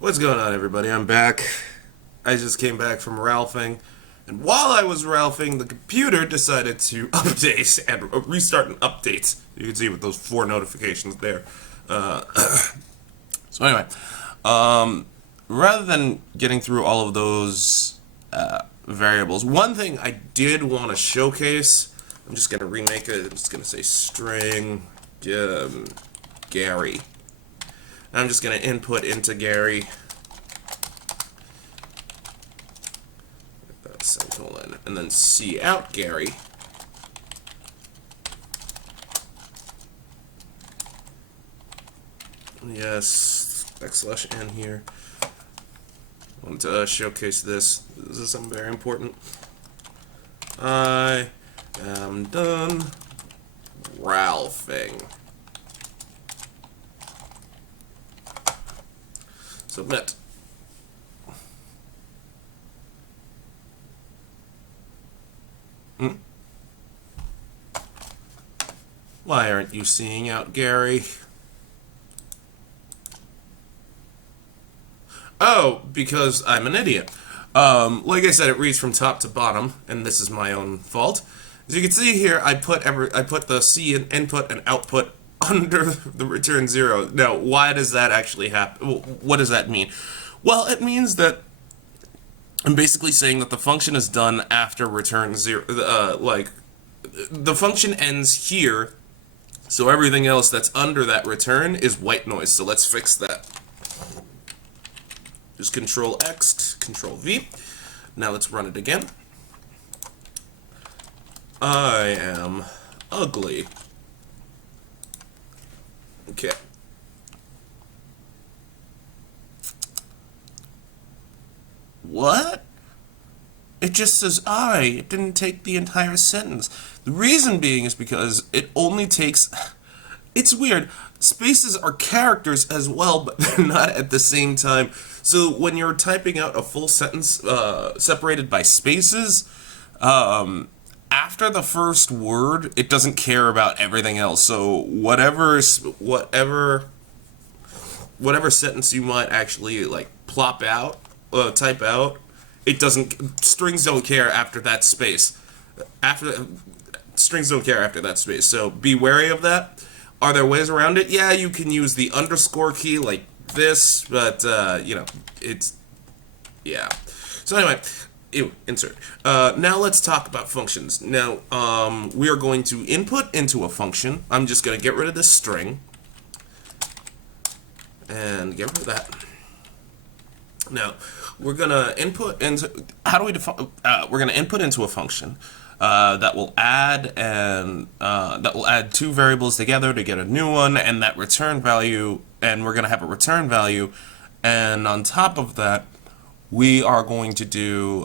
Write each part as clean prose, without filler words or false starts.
What's going on, everybody? I'm back. I just came back from Ralphing, and while I was Ralphing, the computer decided to update and restart an update. You can see with those 4 notifications there. Uh, so anyway, rather than getting through all of those variables, one thing I did want to showcase. I'm just going to remake it. I'm just going to say string Gary. I'm just going to input into Gary semicolon and then C out Gary. Yes, \n here. I want to showcase this. This is something very important. I am done Ralphing. Submit. Why aren't you seeing out Gary? Oh, because I'm an idiot. Like I said, it reads from top to bottom, and this is my own fault. As you can see here, I put the C in input and output under the return 0. Now, why does that actually happen? What does that mean? Well, it means that I'm basically saying that the function is done after return 0. The function ends here, so everything else that's under that return is white noise. So let's fix that. Just Control X, Control V. Now let's run it again. I am ugly. Okay. What? It just says I. It didn't take the entire sentence. The reason being is because it only takes... It's weird. Spaces are characters as well, but they're not at the same time. So when you're typing out a full sentence separated by spaces, after the first word, it doesn't care about everything else. So whatever sentence you might actually like plop out, type out, it doesn't. Strings don't care after that space. Strings don't care after that space. So be wary of that. Are there ways around it? Yeah, you can use the underscore key like this, but it's So anyway, insert. Now let's talk about functions. Now we are going to input into a function. I'm just going to get rid of this string and get rid of that. Now we're going to input into. How do we define? We're going to input into a function. That will add 2 variables together to get a new one, and that return value, and we're going to have a return value, and on top of that, we are going to do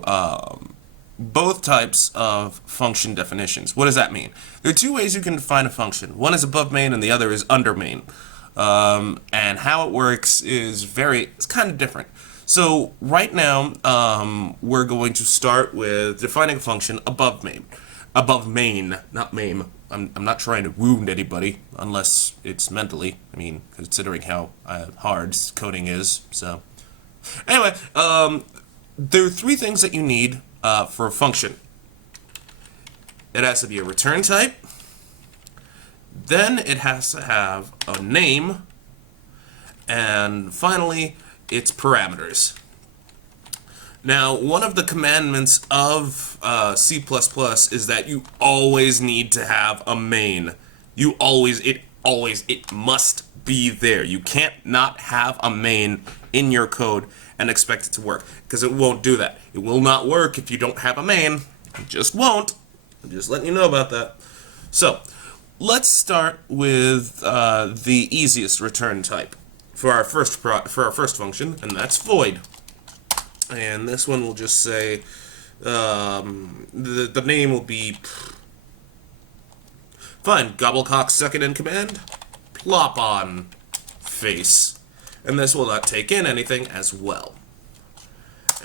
both types of function definitions. What does that mean? There are 2 ways you can define a function. One is above main, and the other is under main. And how it works is it's kind of different. So right now, we're going to start with defining a function above main. Above main, not main. I'm not trying to wound anybody, unless it's mentally. I mean, considering how hard coding is. So anyway, there are 3 things that you need for a function. It has to be a return type. Then it has to have a name. And finally, its parameters. Now, one of the commandments of C++ is that you always need to have a main. It must be there. You can't not have a main in your code and expect it to work, because it won't do that. It will not work if you don't have a main. It just won't. I'm just letting you know about that. So, let's start with the easiest return type for our first function, and that's void. And this one will just say the name will be fine. Gobblecock second in command, plop on face, and this will not take in anything as well.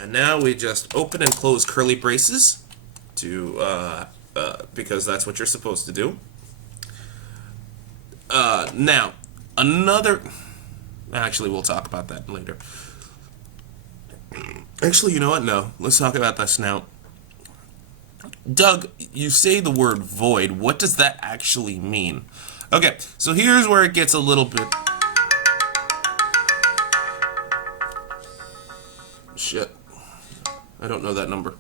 And now we just open and close curly braces to because that's what you're supposed to do. Now another. Actually, we'll talk about that later. Actually, you know what? No. Let's talk about this now. Doug, you say the word void. What does that actually mean? Okay, so here's where it gets a little bit... Shit. I don't know that number.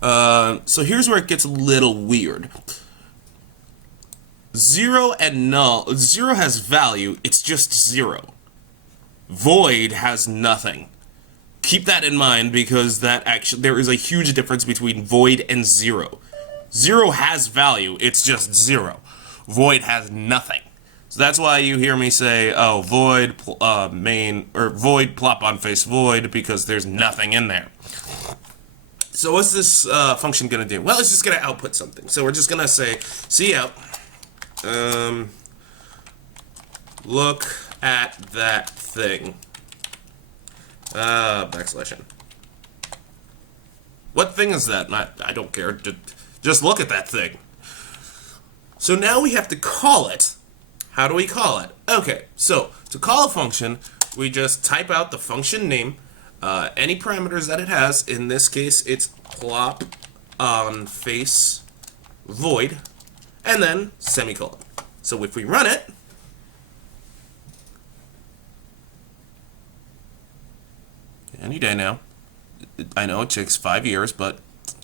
So here's where it gets a little weird. Zero and null. Zero has value. It's just zero. Void has nothing. Keep that in mind because there is a huge difference between void and zero. Zero has value. It's just zero. Void has nothing. So that's why you hear me say, oh, void main, or void plop on face void, because there's nothing in there. So what's this function going to do? Well, it's just going to output something. So we're just going to say cout, look at that thing. \n. What thing is that? I don't care. Just look at that thing. So now we have to call it. How do we call it? Okay, so to call a function, we just type out the function name, any parameters that it has. In this case, it's plop on face void, and then semicolon. So if we run it, any day now. I know it takes 5 years, but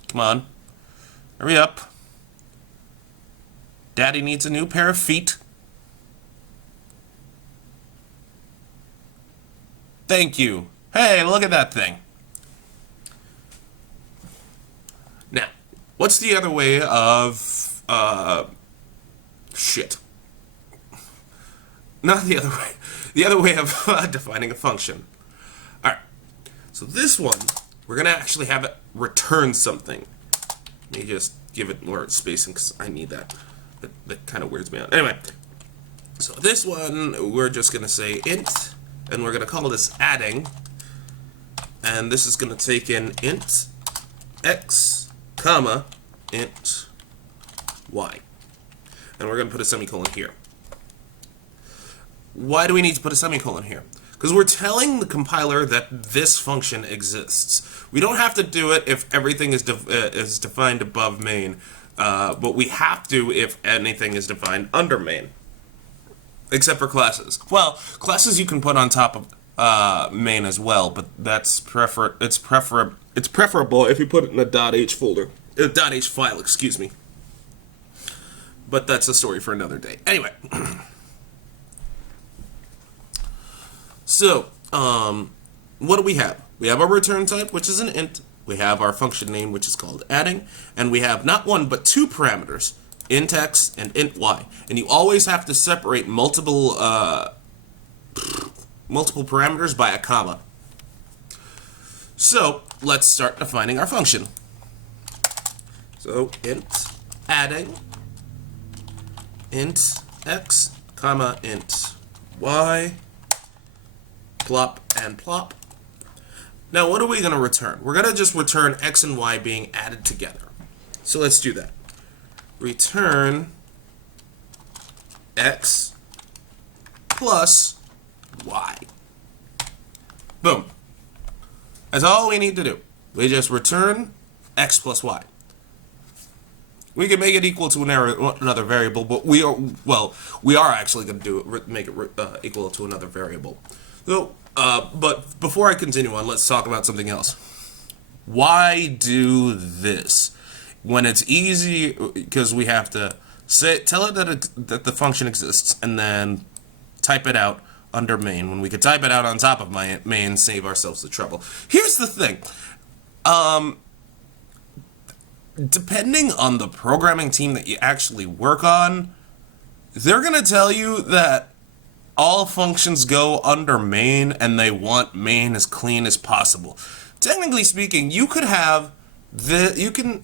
come on. Hurry up. Daddy needs a new pair of feet. Thank you. Hey, look at that thing. Now, what's the other way of, shit. Not the other way. The other way of defining a function. Alright. So this one, we're going to actually have it return something. Let me just give it more spacing because I need that. That kind of weirds me out. Anyway, so this one, we're just going to say int, and we're going to call this adding, and this is going to take in int x, comma, int y. And we're going to put a semicolon here. Why do we need to put a semicolon here? Because we're telling the compiler that this function exists. We don't have to do it if everything is defined above main, but we have to if anything is defined under main. Except for classes. Well, classes you can put on top of main as well, but that's preferable if you put it in a .h folder, .h file, excuse me. But that's a story for another day. Anyway. So, what do we have? We have our return type, which is an int. We have our function name, which is called adding. And we have not one, but two parameters, int x and int y. And you always have to separate multiple parameters by a comma. So, let's start defining our function. So, int adding, int x, comma, int y, plop and plop. Now what are we going to return? We're going to just return x and y being added together. So let's do that. Return x plus y. Boom. That's all we need to do. We just return x plus y. We can make it equal to another variable, but we are actually going to make it equal to another variable. So, but before I continue on, let's talk about something else. Why do this? When it's easy, because we have to tell it that the function exists, and then type it out under main. When we could type it out on top of main, save ourselves the trouble. Here's the thing. Depending on the programming team that you actually work on, they're going to tell you that all functions go under main and they want main as clean as possible. Technically speaking, you can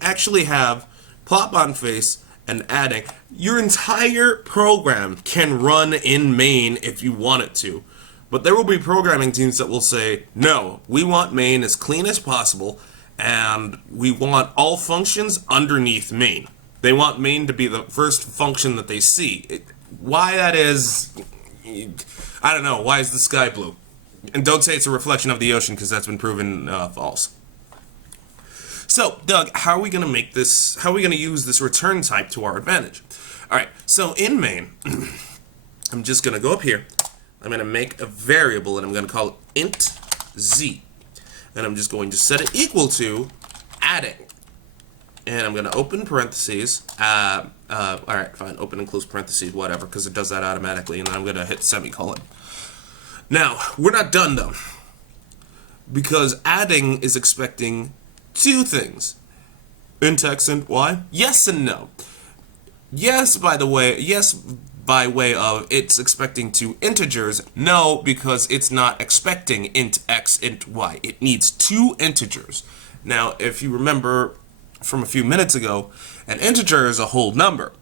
actually have plop on face and adding. Your entire program can run in main if you want it to. But there will be programming teams that will say, no, we want main as clean as possible, and we want all functions underneath main. They want main to be the first function that they see. Why that is, I don't know. Why is the sky blue? And don't say it's a reflection of the ocean, because that's been proven false. So, Doug, how are we going to make this, how are we going to use this return type to our advantage? All right, so in main, I'm just going to go up here. I'm going to make a variable, and I'm going to call it int z. And I'm just going to set it equal to adding. And I'm going to open parentheses. All right, fine, open and close parentheses, whatever, because it does that automatically. And then I'm going to hit semicolon. Now, we're not done, though, because adding is expecting two things. Int x, int y? Yes and no. Yes, by the way, yes, by way of it's expecting two integers. No, because it's not expecting int x, int y. It needs two integers. Now, if you remember from a few minutes ago, an integer is a whole number.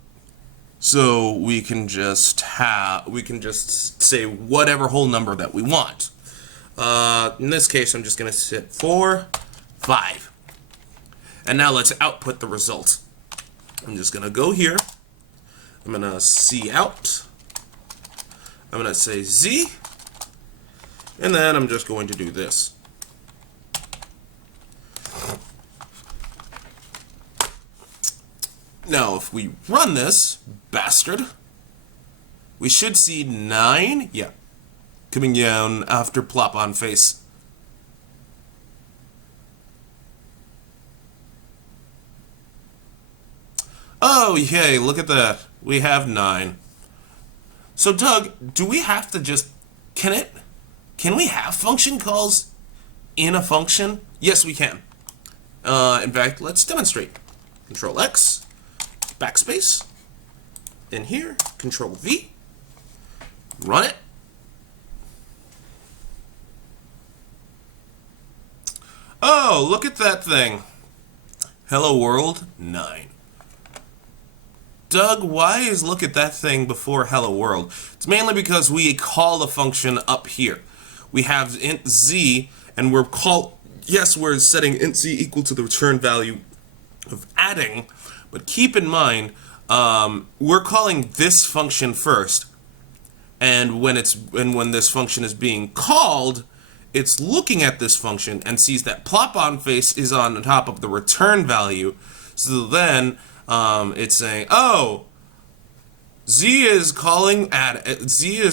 So we can just say whatever whole number that we want. In this case, I'm just going to hit 4, 5. And now let's output the result. I'm just going to go here. I'm going to C out. I'm going to say Z. And then I'm just going to do this. Now, if we run this bastard, we should see 9. Yeah. Coming down after plop on face. Oh, yay, look at that. We have 9. So, Doug, do we have to just... Can we have function calls in a function? Yes, we can. In fact, let's demonstrate. Control X, backspace, in here, Control V, run it. Oh, look at that thing. Hello World 9. Doug, why is look at that thing before hello world? It's mainly because we call the function up here. We have int z, and we're setting int z equal to the return value of adding, but keep in mind, we're calling this function first, and when this function is being called, it's looking at this function and sees that plop on face is on top of the return value. So then it's saying, oh, z is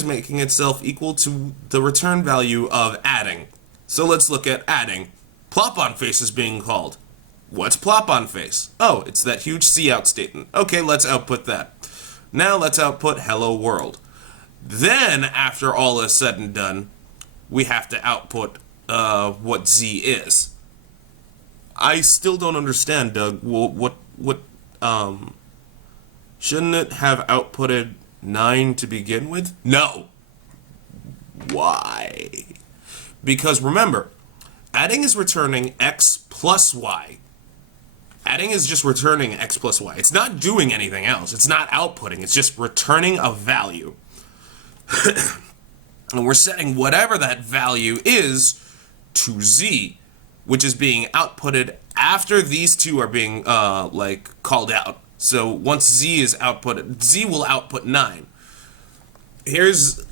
making itself equal to the return value of adding. So let's look at adding. Plop on face is being called. What's plop on face? Oh, it's that huge cout statement. Okay, let's output that. Now let's output hello world. Then, after all is said and done, we have to output what z is. I still don't understand, Doug. What shouldn't it have outputted 9 to begin with? No. Why? Because remember, adding is returning x plus y. Adding is just returning x plus y. It's not doing anything else. It's not outputting. It's just returning a value. And we're setting whatever that value is to z, which is being outputted after these two are being called out. So once z is outputted, z will output 9. Here's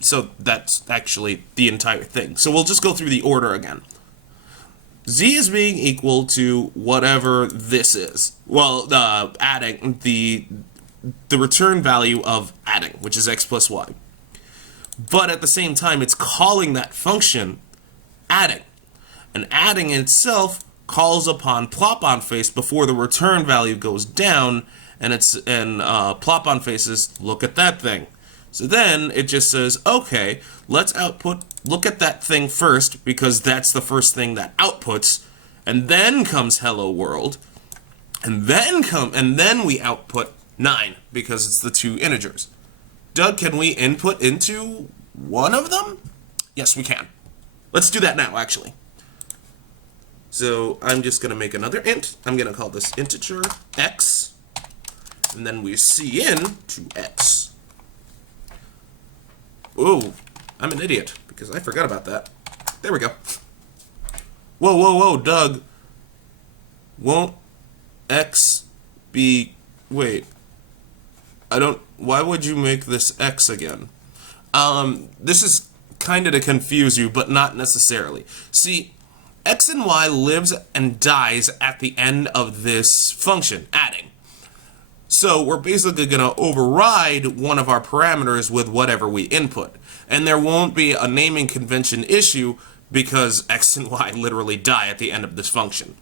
so that's actually the entire thing. So we'll just go through the order again. Z is being equal to whatever this is. Well, adding the return value of adding, which is x plus y. But at the same time, it's calling that function adding. And adding itself calls upon plop on face before the return value goes down, and plop on face is look at that thing. So then it just says, okay, let's look at that thing first, because that's the first thing that outputs, and then comes hello world, and then we output 9 because it's the two integers. Doug, can we input into one of them? Yes, we can. Let's do that now, actually. So I'm just going to make another int. I'm going to call this integer x, and then we cin to x. Oh, I'm an idiot, because I forgot about that. There we go. Whoa, whoa, whoa, Doug. Won't x be... Wait. Why would you make this x again? This is kind of to confuse you, but not necessarily. See, x and y lives and dies at the end of this function, adding. So we're basically going to override one of our parameters with whatever we input. And there won't be a naming convention issue because x and y literally die at the end of this function.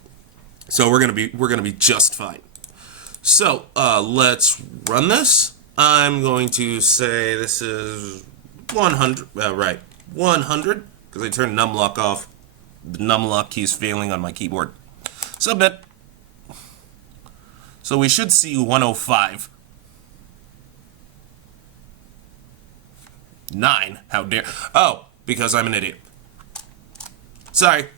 So we're going to be just fine. So let's run this. I'm going to say this is 100, right, 100, because I turned numlock off. The numlock key is failing on my keyboard. Submit. So we should see 105. 9, how dare. Oh, because I'm an idiot. Sorry.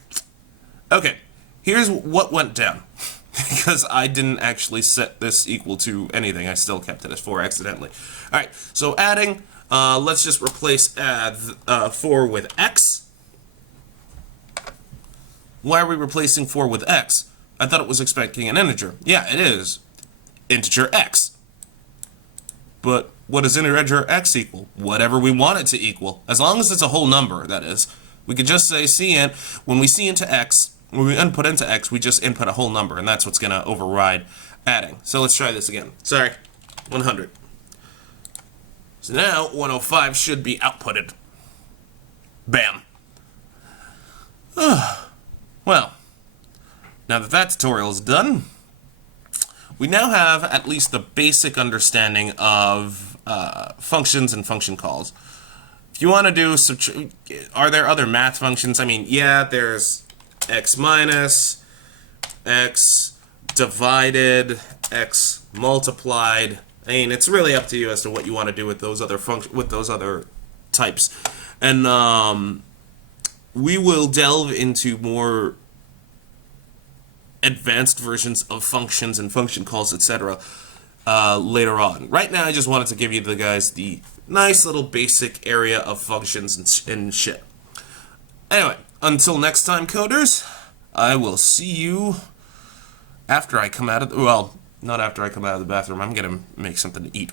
Okay, here's what went down. Because I didn't actually set this equal to anything. I still kept it as 4 accidentally. Alright, so adding, let's just replace add 4 with x. Why are we replacing 4 with x? I thought it was expecting an integer. Yeah, it is. Integer x. But what does integer x equal? Whatever we want it to equal. As long as it's a whole number, that is. We could just say cint, when we see into x, when we input into x, we just input a whole number, and that's what's going to override adding. So let's try this again. Sorry, 100. So now 105 should be outputted. Bam. Well, now that that tutorial is done, we now have at least the basic understanding of functions and function calls. If you want to do, are there other math functions? I mean, yeah, there's x minus, x divided, x multiplied. I mean, it's really up to you as to what you want to do with those other types. And we will delve into more advanced versions of functions and function calls, etc. Later on. Right now, I just wanted to give you guys the nice little basic area of functions and shit. Anyway, until next time, coders, I will see you after I come out of the, well, not after I come out of the bathroom. I'm gonna make something to eat.